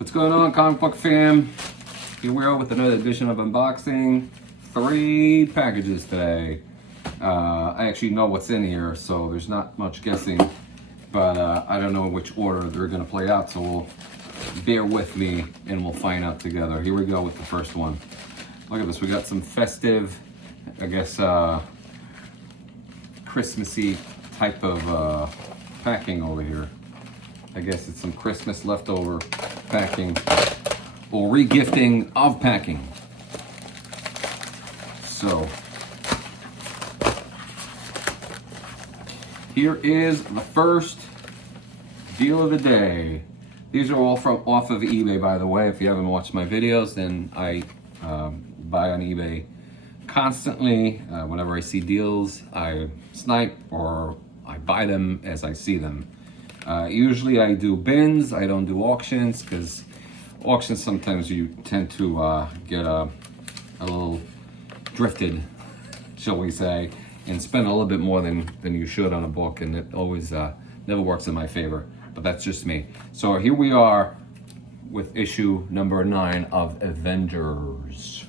What's going on, comic book fam? Here we are with another edition of unboxing. 3 packages today. I actually know what's in here, so there's not much guessing, but I don't know which order they're gonna play out, so we'll bear with me and we'll find out together. Here we go with the first one. Look at this, we got some festive, I guess, Christmassy type of packing over here. I guess it's some Christmas leftover packing or re-gifting of packing. So here is the first deal of the day. These are all from off of eBay, by the way. If you haven't watched my videos, then I buy on eBay constantly. Whenever I see deals, I snipe or I buy them as I see them. Usually I do bins. I don't do auctions, because auctions sometimes you tend to get a little drifted, shall we say, and spend a little bit more than you should on a book, and it always never works in my favor, but that's just me. So here we are with issue number 9 of Avengers,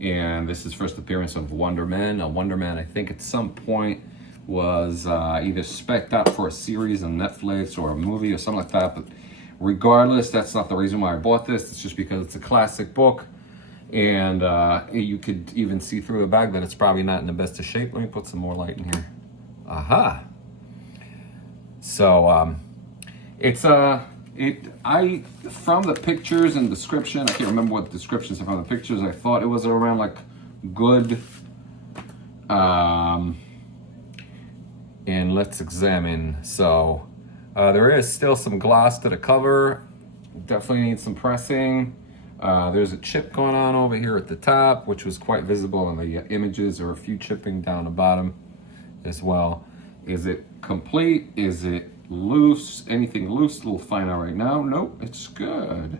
and this is first appearance of Wonder Man. Now, Wonder Man, I think at some point was either spec'd out for a series on Netflix or a movie or something like that, but regardless, that's not the reason why I bought this. It's just because it's a classic book, and you could even see through the bag that it's probably not in the best of shape. Let me put some more light in here. Aha! So it's from the pictures and description, I can't remember what the descriptions are from the pictures. I thought it was around like good. And let's examine. So there is still some gloss to the cover. Definitely needs some pressing. There's a chip going on over here at the top, which was quite visible in the images. There are a few chipping down the bottom as well. Is it complete? Is it loose? Anything loose? We'll find out right now. Nope, it's good.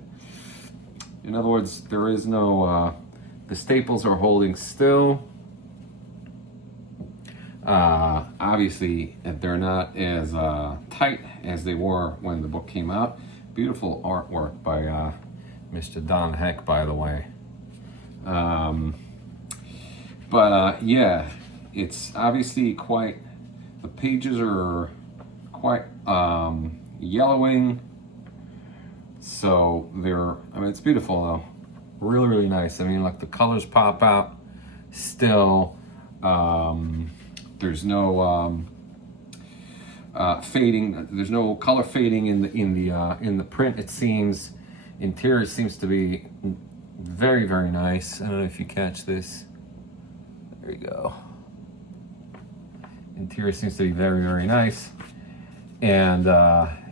In other words, there is no, the staples are holding still. Obviously, they're not as tight as they were when the book came out. Beautiful artwork by Mr. Don Heck, by the way. Yeah, it's obviously quite, the pages are quite yellowing. So I mean, it's beautiful though. Really, really nice. I mean, like the colors pop out still. There's no fading. There's no color fading in the print. It seems interior seems to be very, very nice. I don't know if you catch this. There you go. Interior seems to be very, very nice, and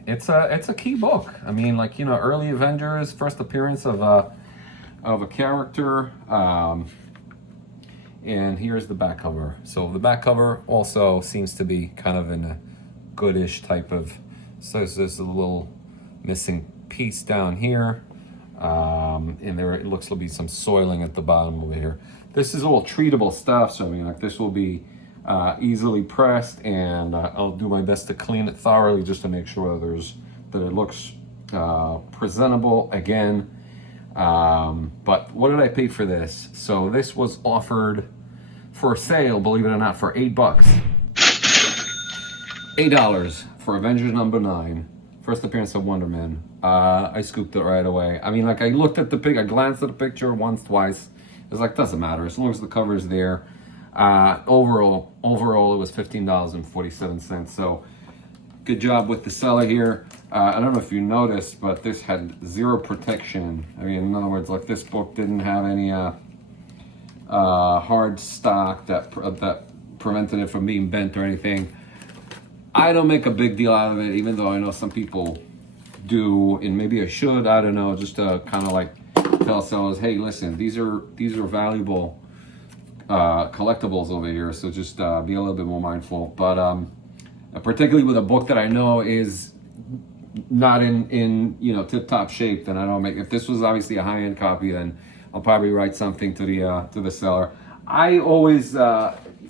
it's a key book. I mean, like, you know, early Avengers, first appearance of a character. And here's the back cover. So the back cover also seems to be kind of in a goodish type of, so there's a little missing piece down here. And there it looks to be some soiling at the bottom over here. This is all treatable stuff, so I mean, like, this will be easily pressed, and I'll do my best to clean it thoroughly just to make sure that it looks presentable again. But what did I pay for this? So this was offered for sale, believe it or not, for $8. $8 for Avengers number 9, first appearance of Wonder Man. I scooped it right away. I mean, like, I looked at the pic, I glanced at the picture once, twice. It was like, doesn't matter as long as the cover is there. Overall, it was $15.47. So good job with the seller here. I don't know if you noticed, but this had 0 protection. I mean, in other words, like, this book didn't have any hard stock that prevented it from being bent or anything. I don't make a big deal out of it, even though I know some people do, and maybe I should. I don't know, just to kind of like tell sellers, hey, listen, these are valuable collectibles over here, so just be a little bit more mindful. But particularly with a book that I know is not in you know, tip-top shape, then I don't make. If this was obviously a high-end copy, then I'll probably write something to the seller. I always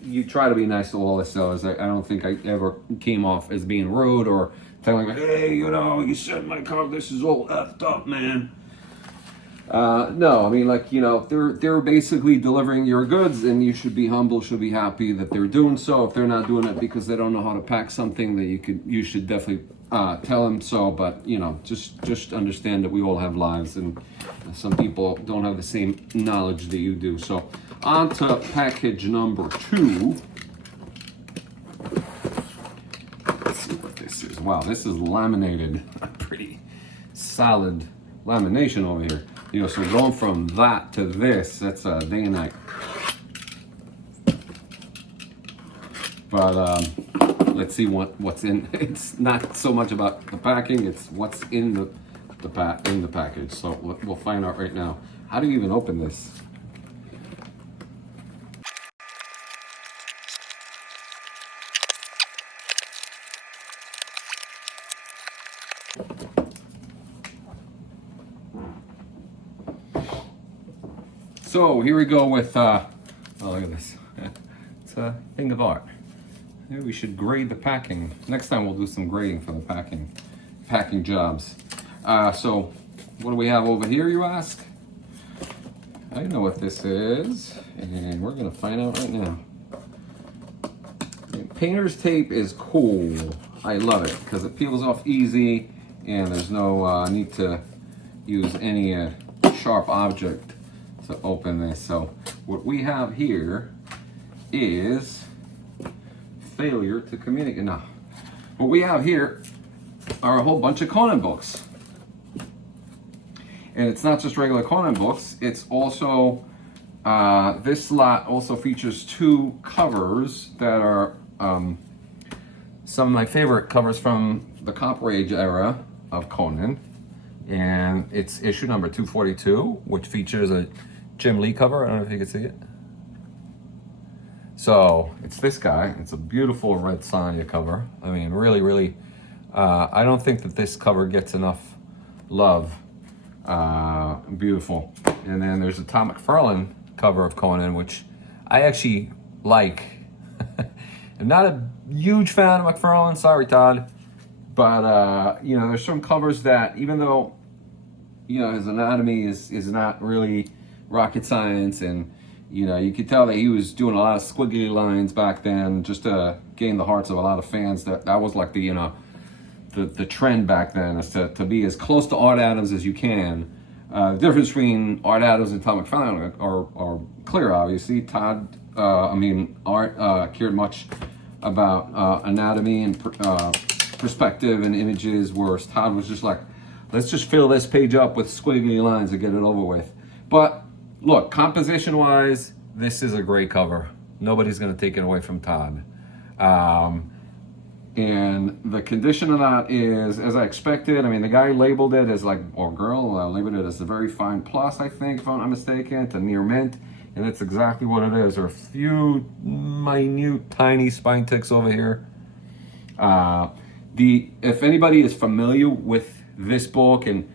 you try to be nice to all the sellers. I don't think I ever came off as being rude or telling them, hey, you know, you said my cover, this is all effed up, man. No, I mean, like, you know, they're basically delivering your goods, and you should be humble, should be happy that they're doing so. If they're not doing it because they don't know how to pack something, that you should definitely tell them so. But you know, just understand that we all have lives, and some people don't have the same knowledge that you do. So, on to package number 2. Let's see what this is. Wow, this is laminated. Pretty solid lamination over here. You know, so going from that to this, that's a day and night. But let's see what's in. It's not so much about the packing; it's what's in the package. So we'll find out right now. How do you even open this? So here we go with, oh, look at this. It's a thing of art. Maybe we should grade the packing. Next time we'll do some grading for the packing jobs. So what do we have over here, you ask? I know what this is, and we're gonna find out right now. Painter's tape is cool. I love it because it peels off easy, and there's no need to use any sharp object to open this. So what we have here is failure to communicate. Now, what we have here are a whole bunch of Conan books. And it's not just regular Conan books, it's also, this lot also features 2 covers that are some of my favorite covers from the Copper Age era of Conan. And it's issue number 242, which features a Jim Lee cover. I don't know if you can see it. So it's this guy. It's a beautiful red Sonya cover. I mean, really, really, I don't think that this cover gets enough love. Beautiful. And then there's a Tom McFarlane cover of Conan, which I actually like. I'm not a huge fan of McFarlane, sorry Todd. But, you know, there's some covers that, even though, you know, his anatomy is not really rocket science, and you know, you could tell that he was doing a lot of squiggly lines back then just to gain the hearts of a lot of fans. That was like the, you know, the trend back then, is to be as close to Art Adams as you can. The difference between Art Adams and Tom McFarlane are clear, obviously. Art cared much about anatomy and perspective and images, whereas Todd was just like, let's just fill this page up with squiggly lines and get it over with. But look, composition-wise, this is a great cover. Nobody's going to take it away from Todd. And the condition of that is, as I expected. I mean, the guy labeled it as like, or girl labeled it as a very fine plus, I think, if I'm not mistaken, to near mint. And that's exactly what it is. There are a few minute, tiny spine ticks over here. If anybody is familiar with this book and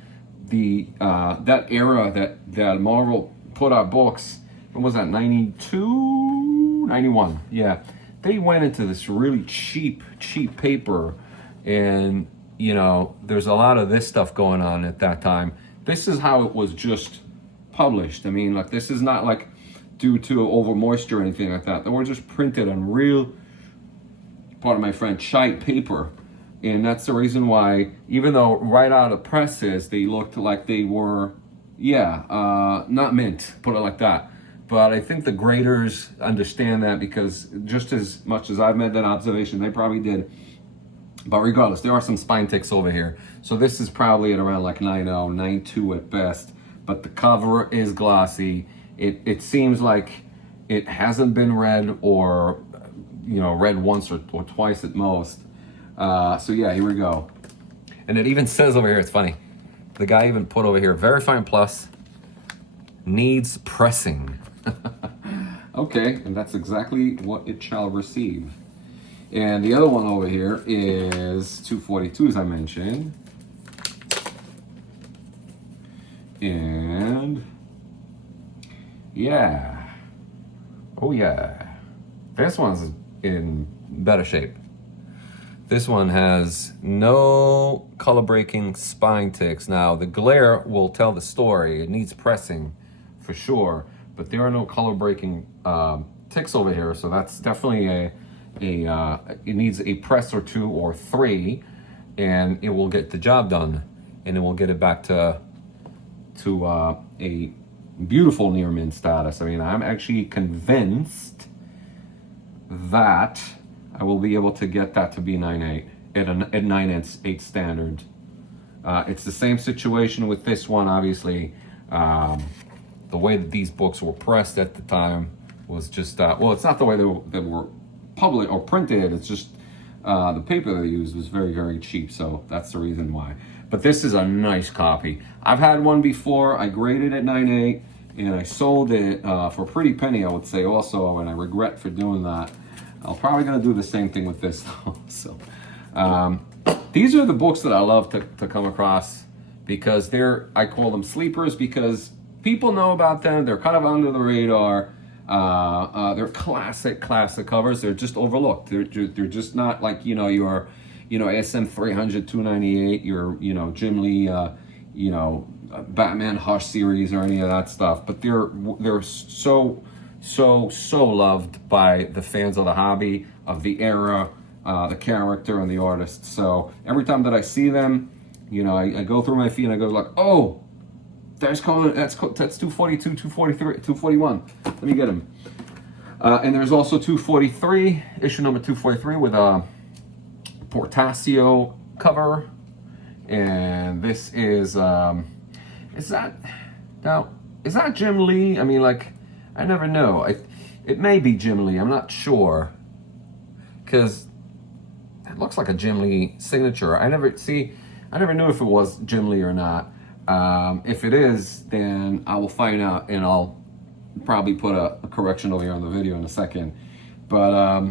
that era that Marvel put out books, when was that, 92, 91? Yeah, they went into this really cheap paper, and you know, there's a lot of this stuff going on at that time. This is how it was just published. I mean, like, this is not like due to over moisture or anything like that. They were just printed on real, pardon my French, shite paper. And that's the reason why, even though right out of presses, they looked like they were, not mint, put it like that. But I think the graders understand that, because just as much as I've made that observation, they probably did. But regardless, there are some spine ticks over here. So this is probably at around like 9.0, 9.2 at best. But the cover is glossy. It seems like it hasn't been read, or, you know, read once or twice at most. So yeah, here we go. And it even says over here, it's funny, the guy even put over here, very fine plus, needs pressing. Okay, and that's exactly what it shall receive. And the other one over here is 242, as I mentioned. And yeah, oh yeah, this one's in better shape. This one has no color breaking spine ticks. Now the glare will tell the story. It needs pressing for sure, but there are no color breaking ticks over here. So that's definitely it needs a press or two or three, and it will get the job done, and it will get it back to a beautiful near mint status. I mean, I'm actually convinced that I will be able to get that to be 9.8 at 9.8 standard. It's the same situation with this one, obviously. The way that these books were pressed at the time was just, well, it's not the way they were published or printed, it's just the paper they used was very, very cheap, so that's the reason why. But this is a nice copy. I've had one before, I graded at 9.8, and I sold it for a pretty penny, I would say also, and I regret for doing that. I'm probably gonna do the same thing with this though. So these are the books that I love to come across, because I call them sleepers, because people know about them, they're kind of under the radar. They're classic covers. They're just overlooked. They're just not like, your, ASM 300, 298, your, Jim Lee, Batman Hush series or any of that stuff. But they're so loved by the fans of the hobby, of the era, the character, and the artist. So every time that I see them, I go through my feed and I go like, oh, that's 242, 243, 241. Let me get him. And there's also 243, issue number 243 with a Portasio cover. And this is that Jim Lee? I mean, like, I never know. It may be Jim Lee, I'm not sure. Because it looks like a Jim Lee signature. I never knew if it was Jim Lee or not. If it is, then I will find out, and I'll probably put a correction over here on the video in a second. But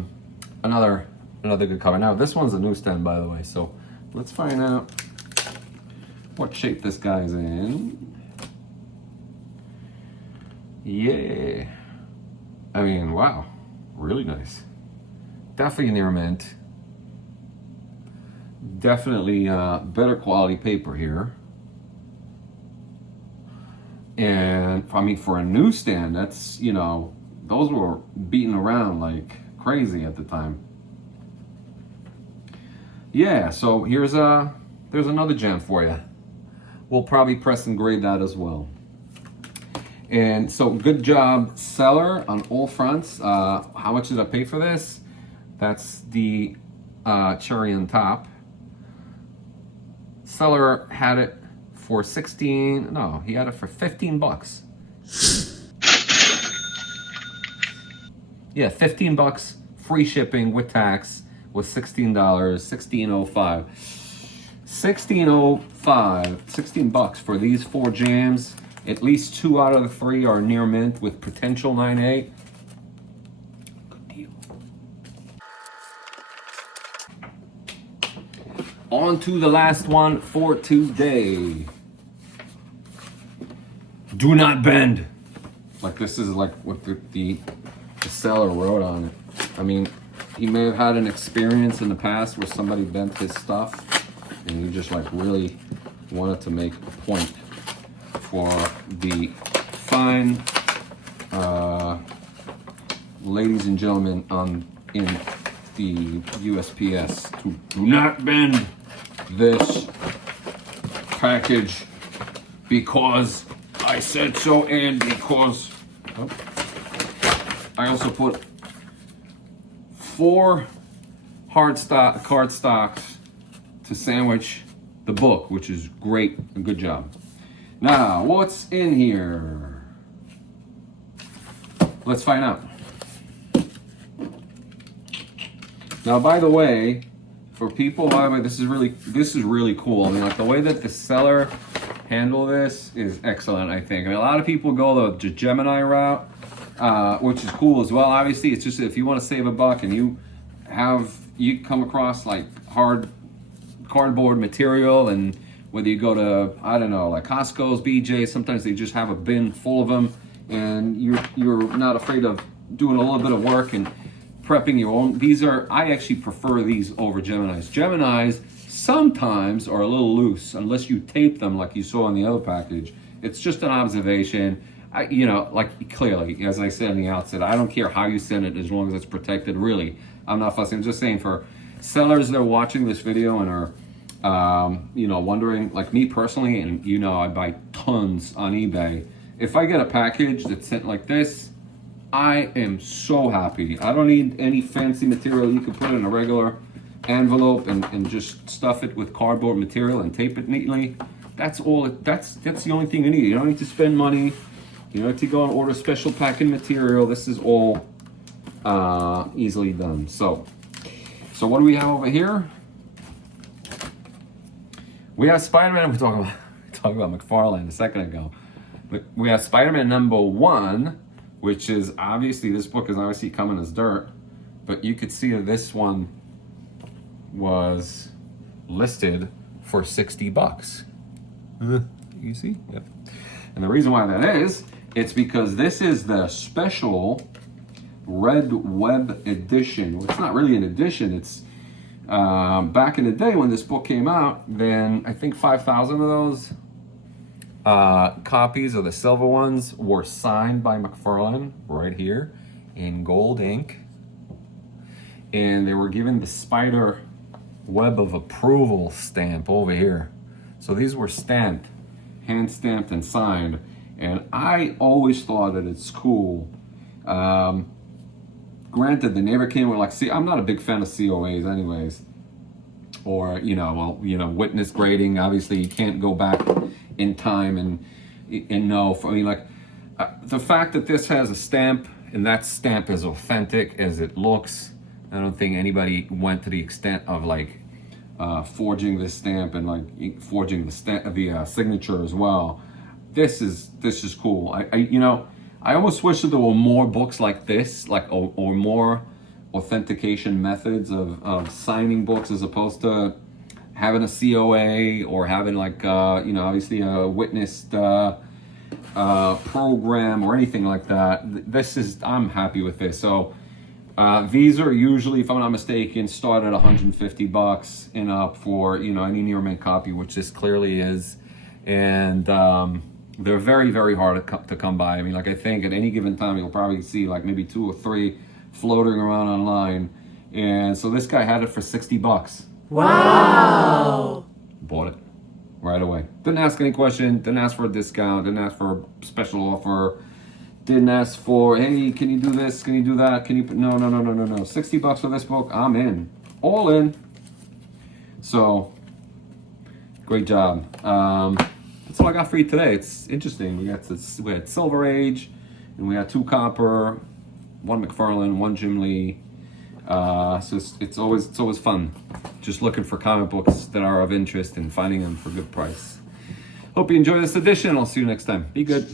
another good cover. Now this one's a newsstand, by the way, so let's find out what shape this guy's in. Yeah, I mean, wow, really nice. Definitely near mint. Definitely better quality paper here. And I mean, for a newsstand, that's, those were beaten around like crazy at the time. Yeah, so there's another gem for you. We'll probably press and grade that as well. And so good job, seller, on all fronts. How much did I pay for this? That's the cherry on top. Seller had it for he had it for 15 bucks. Yeah, 15 bucks, free shipping with tax was $16, $16.05. $16.05, 16 bucks for these 4 jams. At least 2 out of the 3 are near mint with potential 9.8. Good deal. On to the last one for today. Do not bend. Like, this is like what the seller wrote on it. I mean, he may have had an experience in the past where somebody bent his stuff, and he just like really wanted to make a point for the fine ladies and gentlemen in the USPS to do not bend this package because I said so, and because I also put 4 card stocks to sandwich the book, which is great. A good job. Now, what's in here? Let's find out. Now, by the way, for people, by the way, this is really cool. I mean, like, the way that the seller handled this is excellent, I think. I mean, a lot of people go the Gemini route, which is cool as well. Obviously, it's just if you want to save a buck and you come across like hard cardboard material, and whether you go to, I don't know, like Costco's, BJ's, sometimes they just have a bin full of them, and you're not afraid of doing a little bit of work and prepping your own. These are, I actually prefer these over Geminis. Geminis sometimes are a little loose unless you tape them like you saw on the other package. It's just an observation. You know, like clearly, as I said in the outset, I don't care how you send it as long as it's protected. Really, I'm not fussing. I'm just saying for sellers that are watching this video and are, you know, wondering, like me personally, and you know, I buy tons on eBay. If I get a package that's sent like this, I am so happy. I don't need any fancy material. You can put it in a regular envelope and just stuff it with cardboard material and tape it neatly. That's all. That's the only thing you need. You don't need to spend money. You don't have to go and order special packing material. This is all easily done. So what do we have over here? We have Spider-Man. We talked about McFarlane a second ago. But we have Spider-Man #1, which is obviously, this book is obviously coming as dirt, but you could see that this one was listed for $60. You see? Yep. And the reason why that is, it's because this is the special Red Web edition. Well, it's not really an edition. It's back in the day when this book came out, then I think 5,000 of those copies of the silver ones were signed by McFarlane right here in gold ink. And they were given the Spider Web of Approval stamp over here. So these were stamped, hand stamped and signed. And I always thought that it's cool. Granted, they never came with, like, see, I'm not a big fan of COAs anyways. Or, you know, well, you know, witness grading, obviously you can't go back in time and know. I mean, like, the fact that this has a stamp and that stamp is authentic as it looks, I don't think anybody went to the extent of like forging this stamp and like forging the signature as well. This is cool. You know, I almost wish that there were more books like this, like or more authentication methods of signing books as opposed to having a COA or having like you know, obviously a witnessed program or anything like that. I'm happy with this. So these are usually, if I'm not mistaken, start at $150 and up for, you know, any near mint copy, which this clearly is. And they're very, very hard to come by. I mean, like, I think at any given time you'll probably see like maybe 2 or 3 floating around online. And so this guy had it for $60. Wow! Bought it right away. Didn't ask any question, didn't ask for a discount, didn't ask for a special offer, didn't ask for, hey, can you do this, can you do that, can you put, no. $60 for this book, I'm in. All in. So, great job. That's all I got for you today. It's interesting. We had Silver Age, and we had 2 copper, 1 McFarlane, 1 Jim Lee. So it's always fun just looking for comic books that are of interest and finding them for a good price. Hope you enjoy this edition. I'll see you next time. Be good.